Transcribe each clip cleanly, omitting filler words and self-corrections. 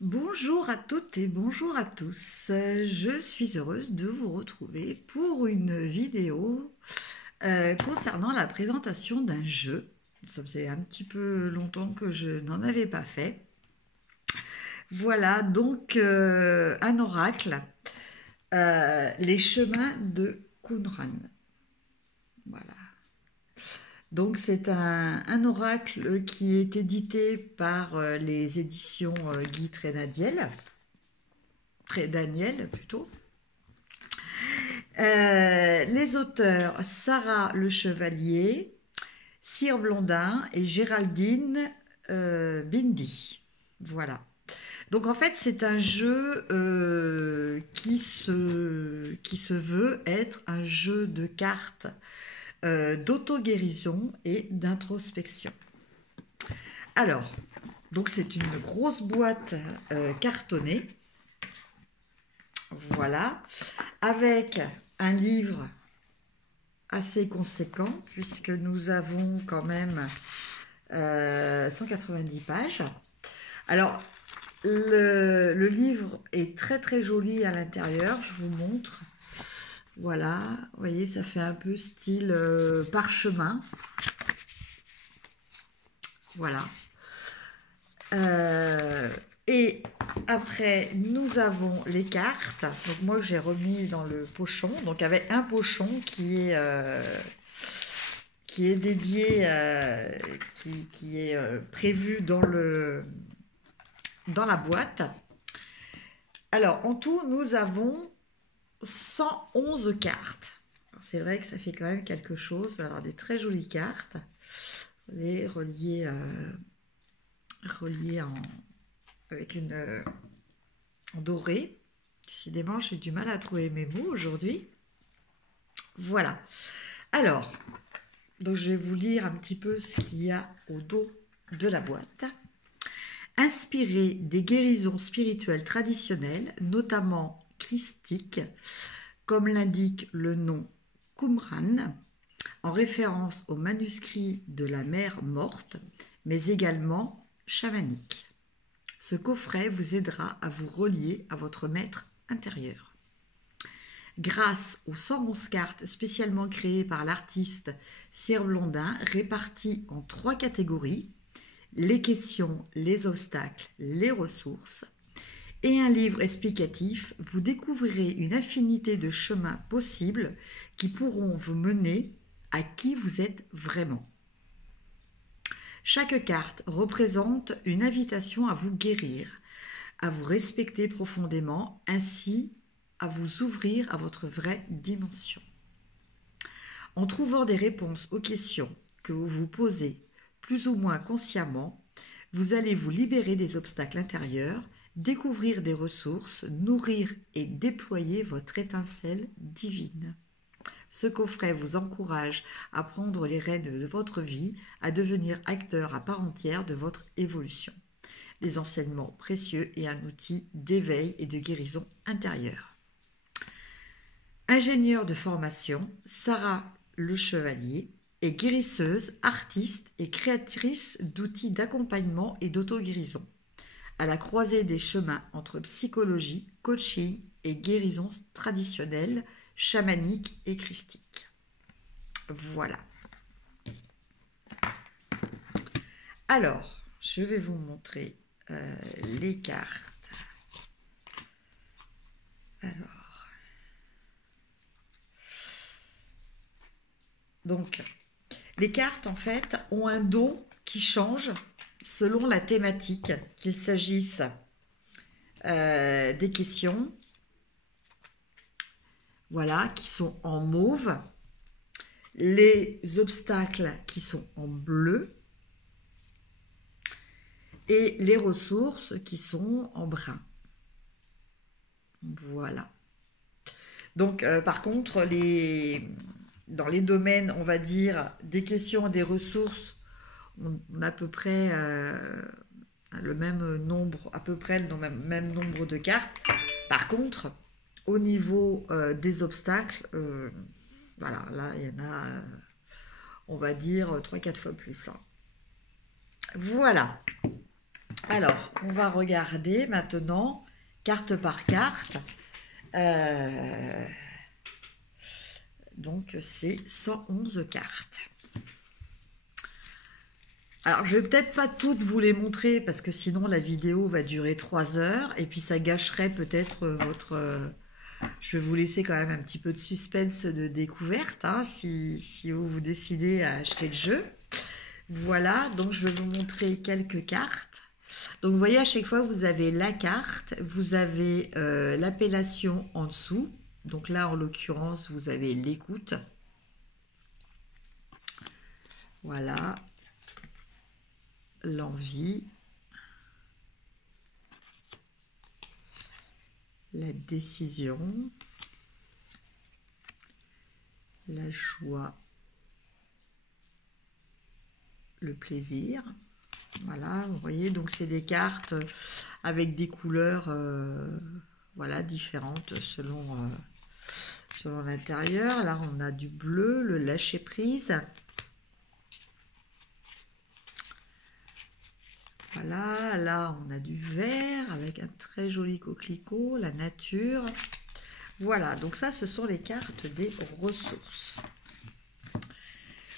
Bonjour à toutes et bonjour à tous. Je suis heureuse de vous retrouver pour une vidéo concernant la présentation d'un jeu. Ça faisait un petit peu longtemps que je n'en avais pas fait. Voilà donc un oracle, les chemins de Qumran. Voilà. Donc c'est un oracle qui est édité par les éditions Guy Trédaniel plutôt. Les auteurs Sarah Le Chevalier, Cyr Blondin et Géraldine Bindi. Voilà. Donc en fait c'est un jeu qui se veut être un jeu de cartes d'auto-guérison et d'introspection. Alors, donc c'est une grosse boîte cartonnée. Voilà. Avec un livre assez conséquent puisque nous avons quand même 190 pages. Alors, le livre est très très joli à l'intérieur, je vous montre. Voilà, vous voyez, ça fait un peu style parchemin. Voilà. Et après, nous avons les cartes. Donc moi, j'ai remis dans le pochon. Donc avec un pochon qui est dédié, qui est prévu dans la boîte. Alors, en tout, nous avons 111 cartes. C'est vrai que ça fait quand même quelque chose. Alors, des très jolies cartes. Les reliées avec une en doré. Décidément, j'ai du mal à trouver mes mots aujourd'hui. Voilà. Alors, donc je vais vous lire un petit peu ce qu'il y a au dos de la boîte. Inspiré des guérisons spirituelles traditionnelles, notamment christiques, comme l'indique le nom Qumran, en référence au manuscrit de la mer morte, mais également chamanique. Ce coffret vous aidera à vous relier à votre maître intérieur. Grâce aux 111 cartes spécialement créées par l'artiste Cyr Blondin, réparties en 3 catégories, les questions, les obstacles, les ressources, et un livre explicatif, vous découvrirez une infinité de chemins possibles qui pourront vous mener à qui vous êtes vraiment. Chaque carte représente une invitation à vous guérir, à vous respecter profondément, ainsi à vous ouvrir à votre vraie dimension. En trouvant des réponses aux questions que vous vous posez plus ou moins consciemment, vous allez vous libérer des obstacles intérieurs, découvrir des ressources, nourrir et déployer votre étincelle divine. Ce coffret vous encourage à prendre les rênes de votre vie, à devenir acteur à part entière de votre évolution. Des enseignements précieux et un outil d'éveil et de guérison intérieure. Ingénieure de formation, Sarah Le Chevalier est guérisseuse, artiste et créatrice d'outils d'accompagnement et d'auto-guérison. À la croisée des chemins entre psychologie, coaching et guérison traditionnelle, chamanique et christique. Voilà. Alors, je vais vous montrer les cartes. Alors, donc, les cartes en fait ont un dos qui change selon la thématique, qu'il s'agisse des questions, voilà, qui sont en mauve, les obstacles qui sont en bleu et les ressources qui sont en brun. Voilà. Donc, par contre, dans les domaines, on va dire, des questions et des ressources, on a à peu près le même nombre, à peu près le même nombre de cartes. Par contre, au niveau des obstacles, voilà, là, il y en a, on va dire, 3-4 fois plus. Hein. Voilà. Alors, on va regarder maintenant, carte par carte. Donc, c'est 111 cartes. Alors, je vais peut-être pas toutes vous les montrer parce que sinon la vidéo va durer 3 heures et puis ça gâcherait peut-être votre... je vais vous laisser quand même un petit peu de suspense de découverte hein, si vous décidez à acheter le jeu. Voilà, donc je vais vous montrer quelques cartes. Donc vous voyez à chaque fois vous avez la carte, vous avez l'appellation en dessous. Donc là en l'occurrence vous avez l'écoute. Voilà. L'envie, la décision, la joie, le plaisir. Voilà, vous voyez, donc c'est des cartes avec des couleurs voilà, différentes selon l'intérieur. Là, on a du bleu, le lâcher-prise. Voilà, là on a du vert avec un très joli coquelicot, la nature. Voilà, donc ça ce sont les cartes des ressources.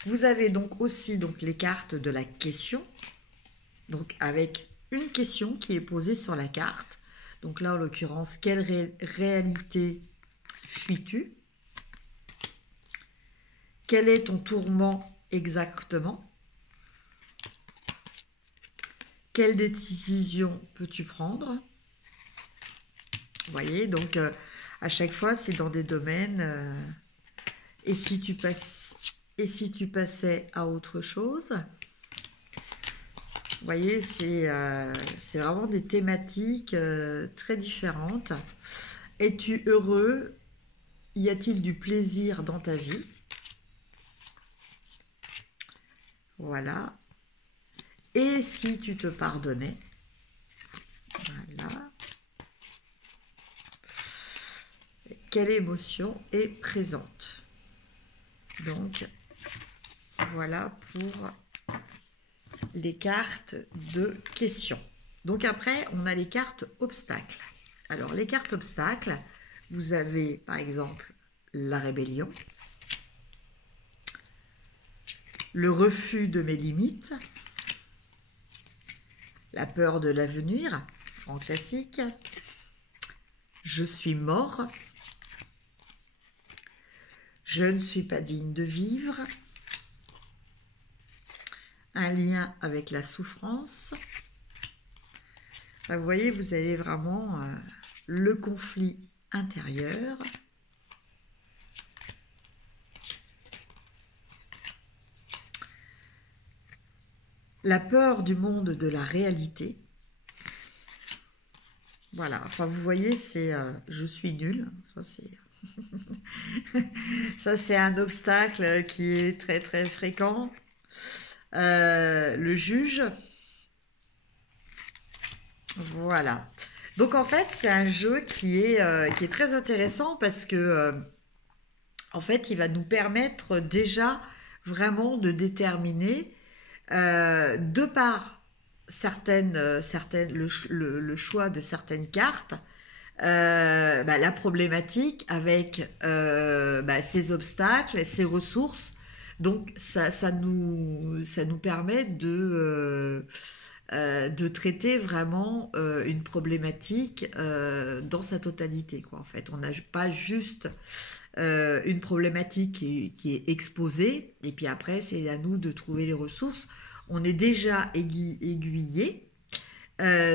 Vous avez donc aussi donc, les cartes de la question, donc avec une question qui est posée sur la carte. Donc là en l'occurrence, quelle réalité fuis-tu? Quel est ton tourment exactement? Quelle décision peux-tu prendre? Vous voyez, donc à chaque fois, c'est dans des domaines. Et si tu passais à autre chose? Vous voyez, c'est vraiment des thématiques très différentes. Es-tu heureux? Y a-t-il du plaisir dans ta vie? Voilà. Et si tu te pardonnais? Voilà. Quelle émotion est présente? Donc, voilà pour les cartes de questions. Donc après, on a les cartes obstacles. Alors, les cartes obstacles, vous avez par exemple la rébellion, le refus de mes limites, la peur de l'avenir, en classique, je suis mort, je ne suis pas digne de vivre, un lien avec la souffrance. Enfin, vous voyez, vous avez vraiment le conflit intérieur. La peur du monde de la réalité. Voilà, enfin vous voyez, c'est je suis nul. Ça c'est ça c'est un obstacle qui est très très fréquent. Le juge. Voilà. Donc en fait, c'est un jeu qui est très intéressant parce que en fait, il va nous permettre déjà vraiment de déterminer de par le choix de certaines cartes, la problématique avec ces obstacles, ces ressources. Donc ça nous permet de traiter vraiment une problématique dans sa totalité, quoi. En fait, on n'a pas juste une problématique qui est exposée, et puis après, c'est à nous de trouver les ressources. On est déjà aiguillé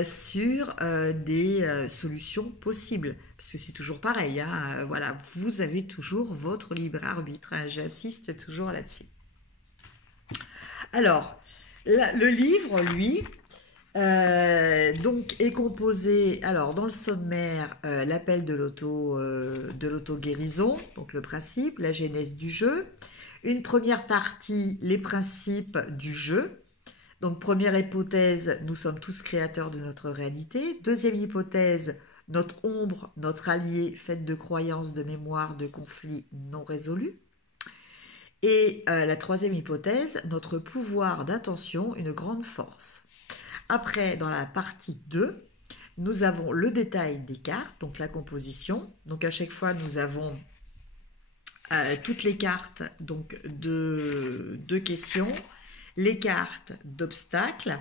sur des solutions possibles, parce que c'est toujours pareil, hein, voilà, vous avez toujours votre libre arbitre, hein, j'insiste toujours là-dessus. Alors, le livre, lui, donc est composé, alors dans le sommaire, l'appel de l'auto-guérison, donc le principe, la genèse du jeu, une première partie, les principes du jeu. Donc première hypothèse, nous sommes tous créateurs de notre réalité. Deuxième hypothèse, notre ombre, notre allié, faite de croyances, de mémoires, de conflits non résolus. Et la troisième hypothèse, notre pouvoir d'intention, une grande force. Après, dans la partie 2, nous avons le détail des cartes, donc la composition. Donc à chaque fois, nous avons toutes les cartes donc de questions, les cartes d'obstacles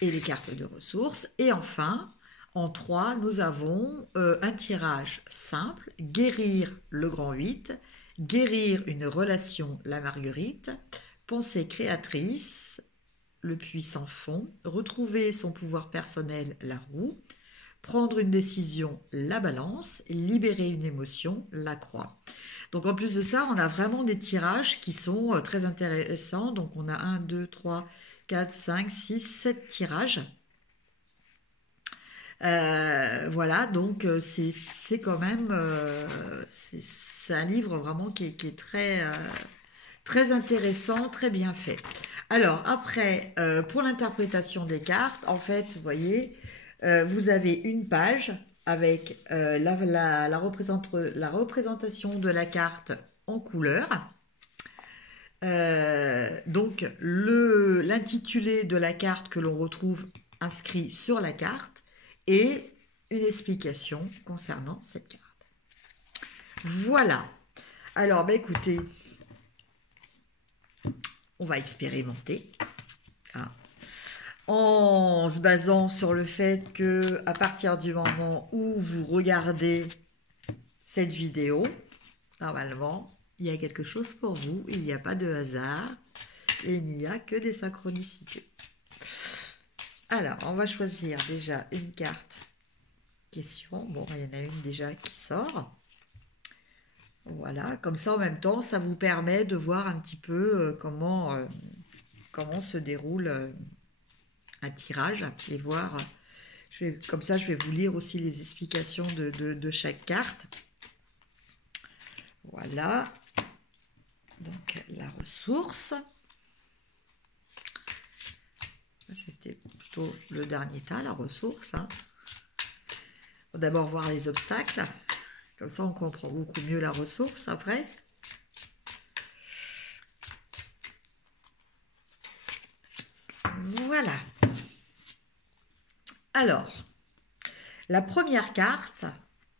et les cartes de ressources. Et enfin, en 3, nous avons un tirage simple, guérir le grand 8, guérir une relation, la marguerite, pensée créatrice, le puits sans fond, retrouver son pouvoir personnel, la roue, prendre une décision, la balance, libérer une émotion, la croix. Donc en plus de ça, on a vraiment des tirages qui sont très intéressants. Donc on a 1, 2, 3, 4, 5, 6, 7 tirages. Voilà, donc c'est quand même c'est un livre vraiment qui est très intéressant, très bien fait. Alors après, pour l'interprétation des cartes, en fait, vous voyez, vous avez une page avec la représentation de la carte en couleur. Donc l'intitulé de la carte que l'on retrouve inscrit sur la carte et une explication concernant cette carte. Voilà. Alors, bah, écoutez, on va expérimenter. Hein, en se basant sur le fait que à partir du moment où vous regardez cette vidéo, normalement, il y a quelque chose pour vous. Il n'y a pas de hasard. Il n'y a que des synchronicités. Alors, on va choisir déjà une carte question. Bon, il y en a une déjà qui sort. Voilà, comme ça en même temps, ça vous permet de voir un petit peu comment se déroule un tirage et voir. Comme ça, je vais vous lire aussi les explications de chaque carte. Voilà. Donc, la ressource. C'était plutôt le dernier tas, la ressource. Hein. On va d'abord voir les obstacles. Comme ça, on comprend beaucoup mieux la ressource après. Voilà. Alors, la première carte,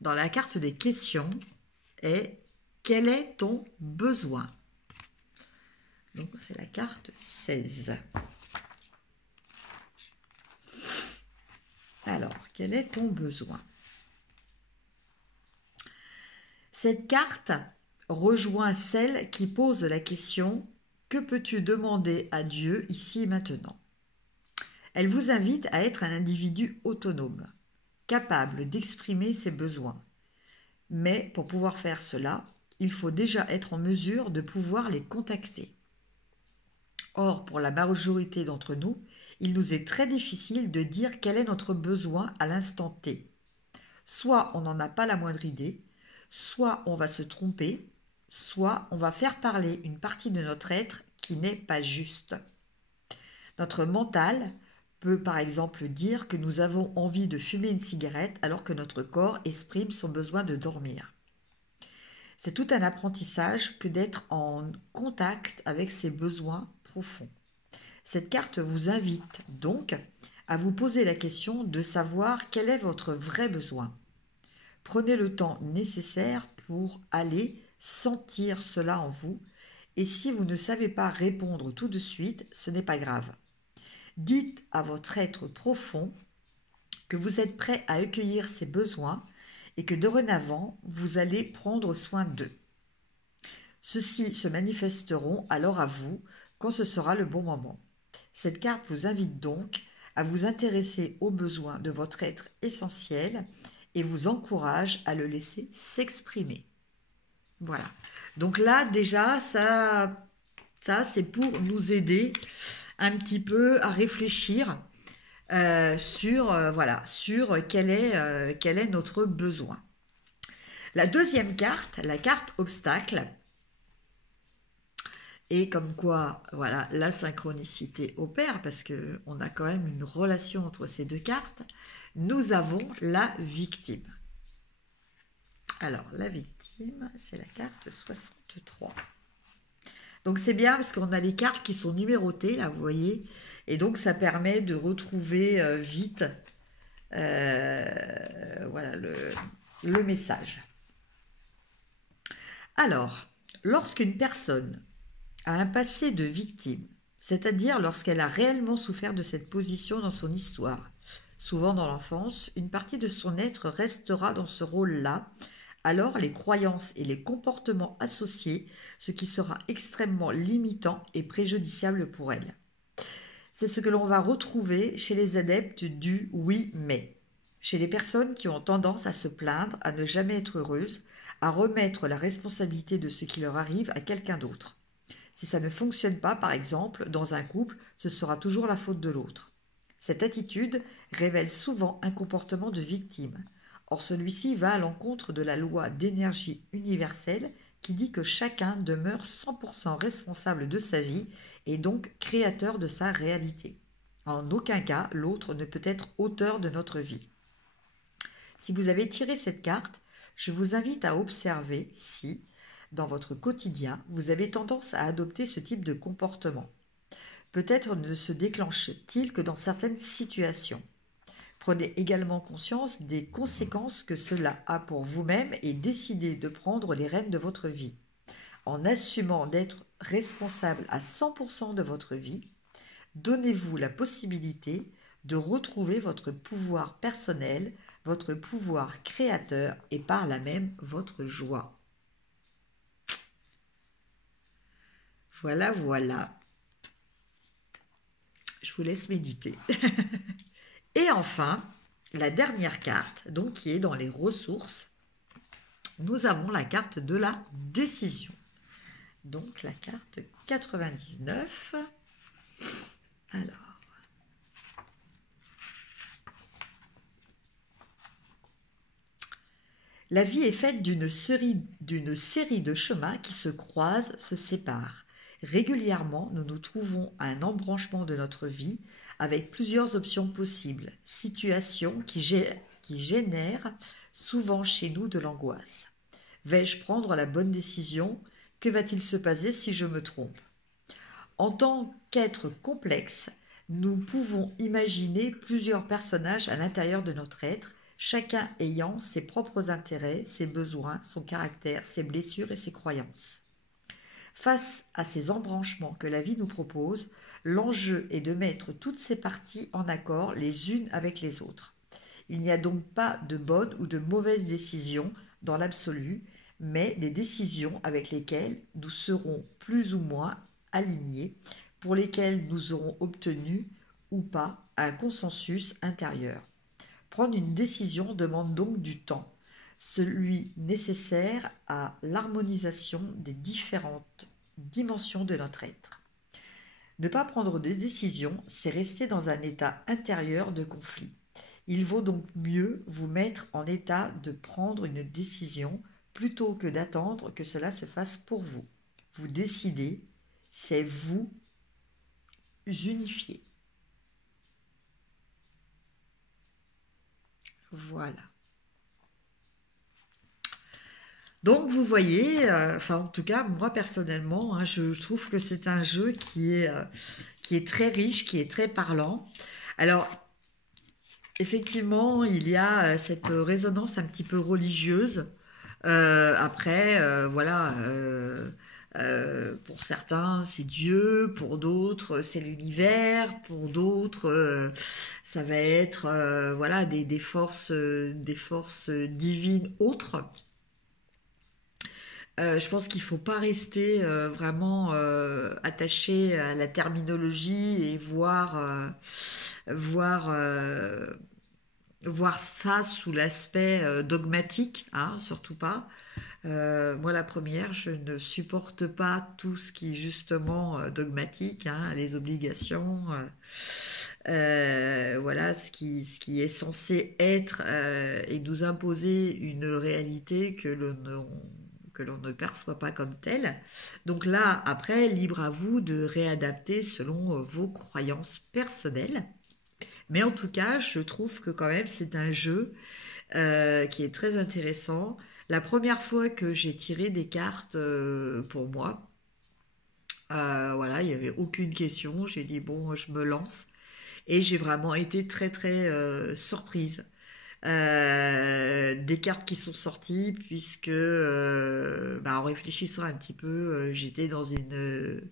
dans la carte des questions, est « Quel est ton besoin ?» Donc, c'est la carte 16. Alors, quel est ton besoin? Cette carte rejoint celle qui pose la question « Que peux-tu demander à Dieu ici et maintenant ?» Elle vous invite à être un individu autonome, capable d'exprimer ses besoins. Mais pour pouvoir faire cela, il faut déjà être en mesure de pouvoir les contacter. Or, pour la majorité d'entre nous, il nous est très difficile de dire quel est notre besoin à l'instant T. Soit on n'en a pas la moindre idée, soit on va se tromper, soit on va faire parler une partie de notre être qui n'est pas juste. Notre mental peut par exemple dire que nous avons envie de fumer une cigarette alors que notre corps exprime son besoin de dormir. C'est tout un apprentissage que d'être en contact avec ses besoins profonds. Cette carte vous invite donc à vous poser la question de savoir quel est votre vrai besoin. Prenez le temps nécessaire pour aller sentir cela en vous et si vous ne savez pas répondre tout de suite, ce n'est pas grave. Dites à votre être profond que vous êtes prêt à accueillir ses besoins et que dorénavant, vous allez prendre soin d'eux. Ceux-ci se manifesteront alors à vous quand ce sera le bon moment. Cette carte vous invite donc à vous intéresser aux besoins de votre être essentiel et vous encourage à le laisser s'exprimer. Voilà. Donc là, déjà, ça c'est pour nous aider un petit peu à réfléchir sur quel est notre besoin. La deuxième carte, la carte obstacle, et comme quoi, voilà, la synchronicité opère parce que on a quand même une relation entre ces deux cartes. Nous avons la victime. Alors, la victime, c'est la carte 63. Donc c'est bien parce qu'on a les cartes qui sont numérotées, là, vous voyez. Et donc ça permet de retrouver vite voilà, le message. Alors, lorsqu'une personne a un passé de victime, c'est-à-dire lorsqu'elle a réellement souffert de cette position dans son histoire, souvent dans l'enfance, une partie de son être restera dans ce rôle-là. Alors les croyances et les comportements associés, ce qui sera extrêmement limitant et préjudiciable pour elle. C'est ce que l'on va retrouver chez les adeptes du oui mais. Chez les personnes qui ont tendance à se plaindre, à ne jamais être heureuses, à remettre la responsabilité de ce qui leur arrive à quelqu'un d'autre. Si ça ne fonctionne pas, par exemple, dans un couple, ce sera toujours la faute de l'autre. Cette attitude révèle souvent un comportement de victime. Or, celui-ci va à l'encontre de la loi d'énergie universelle qui dit que chacun demeure 100% responsable de sa vie et donc créateur de sa réalité. En aucun cas, l'autre ne peut être auteur de notre vie. Si vous avez tiré cette carte, je vous invite à observer si, dans votre quotidien, vous avez tendance à adopter ce type de comportement. Peut-être ne se déclenche-t-il que dans certaines situations. Prenez également conscience des conséquences que cela a pour vous-même et décidez de prendre les rênes de votre vie. En assumant d'être responsable à 100% de votre vie, donnez-vous la possibilité de retrouver votre pouvoir personnel, votre pouvoir créateur et par là même votre joie. Voilà, voilà. Je vous laisse méditer. Et enfin, la dernière carte, donc qui est dans les ressources, nous avons la carte de la décision. Donc la carte 99. Alors. La vie est faite d'une série de chemins qui se croisent, se séparent. Régulièrement, nous nous trouvons à un embranchement de notre vie avec plusieurs options possibles, situations qui génèrent souvent chez nous de l'angoisse. Vais-je prendre la bonne décision? Que va-t-il se passer si je me trompe? En tant qu'être complexe, nous pouvons imaginer plusieurs personnages à l'intérieur de notre être, chacun ayant ses propres intérêts, ses besoins, son caractère, ses blessures et ses croyances. Face à ces embranchements que la vie nous propose, l'enjeu est de mettre toutes ces parties en accord les unes avec les autres. Il n'y a donc pas de bonne ou de mauvaise décision dans l'absolu, mais des décisions avec lesquelles nous serons plus ou moins alignés, pour lesquelles nous aurons obtenu ou pas un consensus intérieur. Prendre une décision demande donc du temps, celui nécessaire à l'harmonisation des différentes dimensions de notre être. Ne pas prendre de décision, c'est rester dans un état intérieur de conflit. Il vaut donc mieux vous mettre en état de prendre une décision plutôt que d'attendre que cela se fasse pour vous. Vous décidez, c'est vous unifier. Voilà. Donc vous voyez, en tout cas moi personnellement, hein, je trouve que c'est un jeu qui est très riche, qui est très parlant. Alors effectivement, il y a cette résonance un petit peu religieuse. Après, voilà, pour certains c'est Dieu, pour d'autres c'est l'univers, pour d'autres ça va être voilà des forces divines autres. Je pense qu'il ne faut pas rester vraiment attaché à la terminologie et voir, voir ça sous l'aspect dogmatique, hein, surtout pas. Moi, la première, je ne supporte pas tout ce qui est justement dogmatique, hein, les obligations, voilà, ce qui est censé être et nous imposer une réalité que l'on ne perçoit pas comme telle. Donc là, après, libre à vous de réadapter selon vos croyances personnelles. Mais en tout cas, je trouve que quand même c'est un jeu qui est très intéressant. La première fois que j'ai tiré des cartes pour moi, Voilà, il n'y avait aucune question. J'ai dit, bon, je me lance. Et j'ai vraiment été très, très surprise des cartes qui sont sorties, puisque en réfléchissant un petit peu, j'étais dans une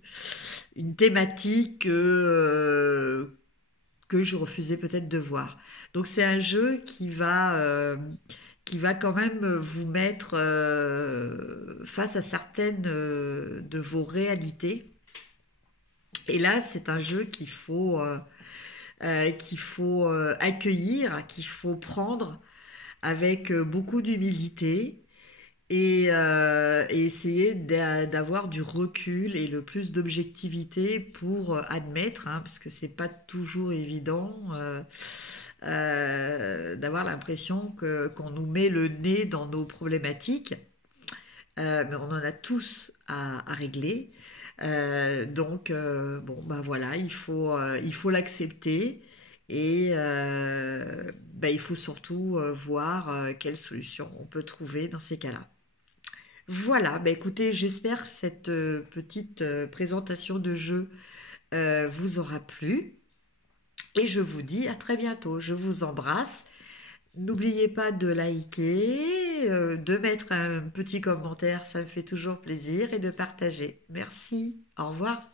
thématique que je refusais peut-être de voir. Donc c'est un jeu qui va quand même vous mettre face à certaines de vos réalités. Et là, c'est un jeu qu'il faut accueillir, qu'il faut prendre avec beaucoup d'humilité et essayer d'avoir du recul et le plus d'objectivité pour admettre, hein, parce que c'est pas toujours évident d'avoir l'impression qu'on nous met le nez dans nos problématiques, mais on en a tous à régler. Bon, bah voilà, il faut l'accepter et il faut surtout voir quelles solutions on peut trouver dans ces cas-là. Voilà, bah écoutez, j'espère que cette petite présentation de jeu vous aura plu et je vous dis à très bientôt. Je vous embrasse. N'oubliez pas de liker, de mettre un petit commentaire, ça me fait toujours plaisir, et de partager. Merci, au revoir.